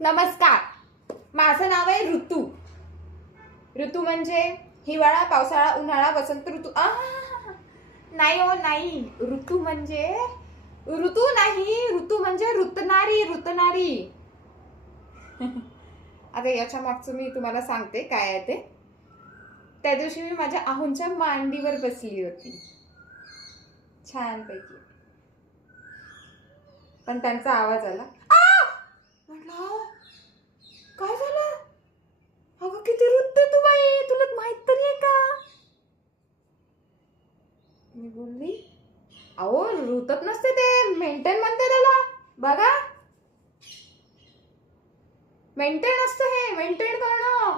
नमस्कार. माझं नाव आहे ऋतू. ऋतू म्हणजे हिवाळा, पावसाळा, उन्हाळा, वसंत ऋतू. नाही हो नाही. ऋतू म्हणजे ऋतू नाही, ऋतू म्हणजे ऋतनारी. आता याच्या मागचं मी तुम्हाला सांगते काय आहे ते. त्या दिवशी मी माझ्या आहोंच्या मांडीवर बसली होती छानपैकी, पण त्यांचा आवाज आला. म्हटलं काय झालं? अगं किती रुतते तू बाई, तुला माहित तरी आहे का? मी बोलली अहो रुतत नसते, ते मेंटेन म्हणते त्याला. बघा मेंटेन असतं, हे मेंटेन करणं.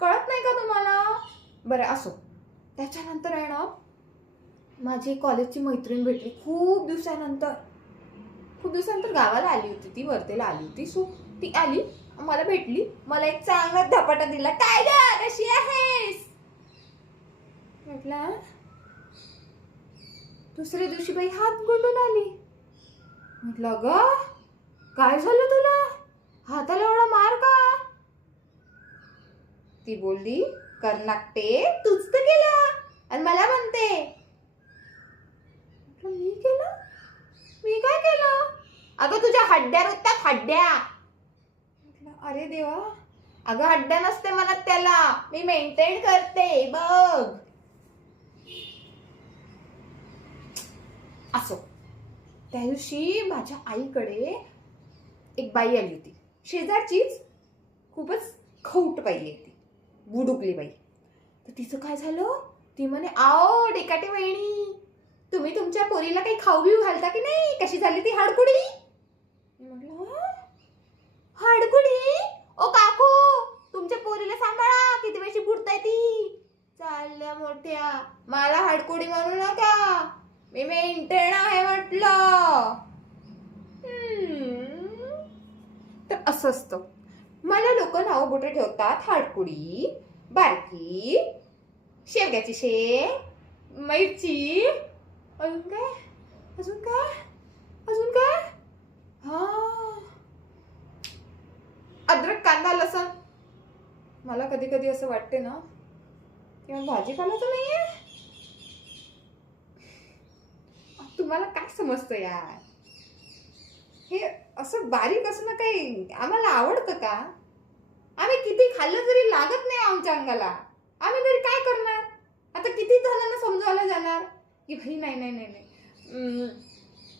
कळत नाही का तुम्हाला? बरं असो. त्याच्यानंतर आहे ना, माझी कॉलेजची मैत्रीण भेटली खूप दिवसानंतर गावाला आली होती ती, वर्धेला आली होती. सो ती आली, मला भेटली, मला एक चांगला धपाटा दिला. काय ग कशी आहेस म्हटलं. दुसऱ्या दिवशी बाई हात गुंडून आली. म्हटलं ग काय झालं तुला, हाताला एवढा मार का? ती बोलली कर्नाटके तूच तर केलं आणि मला म्हणते. मी केलं? मी काय केलं? अगं तुझ्या हड्ड्या रुततात, हड्ड्या. अरे देवा, अगं हड्ड्या नसते म्हणत त्याला, मी मेंटेन करते बघ. असो. त्या दिवशी माझ्या आईकडे एक बाई आली होती, शेजारचीच, खूपच खौट बाई आहे ती, बुडुकली बाई. तर तिचं काय झालं, ती म्हणे आओ डेकाटे वहिनी, तुम्ही तुमच्या पोरीला काही खाऊ बिऊ घालता की नाही, कशी झाली ती हाडकुडी? म्हटलं हाडकुडी? ओ काकू तुमच्या पोरीला सांभाळा, किती वेळची बुडताय ती. चालल्या मोठ्या, मला हाडकुडी म्हणू नका, मी मेंटेन आहे म्हटलं. तर असं असतं. मला लोक नाव बोटे ठेवतात, हाडकुडी, बारकी, शेवग्याची शेंग, मिरची, अजून काय अजून काय अजून काय हा अद्रक, कांदा, लसण. मला कधी कधी असं वाटते ना की भाजीपालाच नाहीये. तुम्हाला काय समजतं यार, हे असं बारीक असणं काही आम्हाला आवडतं का? आम्ही किती खाल्लं तरी लागत नाही आमच्या अंगाला. आम्ही तरी काय करणार? आता किती जणांना समजावलं जाणार की भाई नाही नाही नाही नाही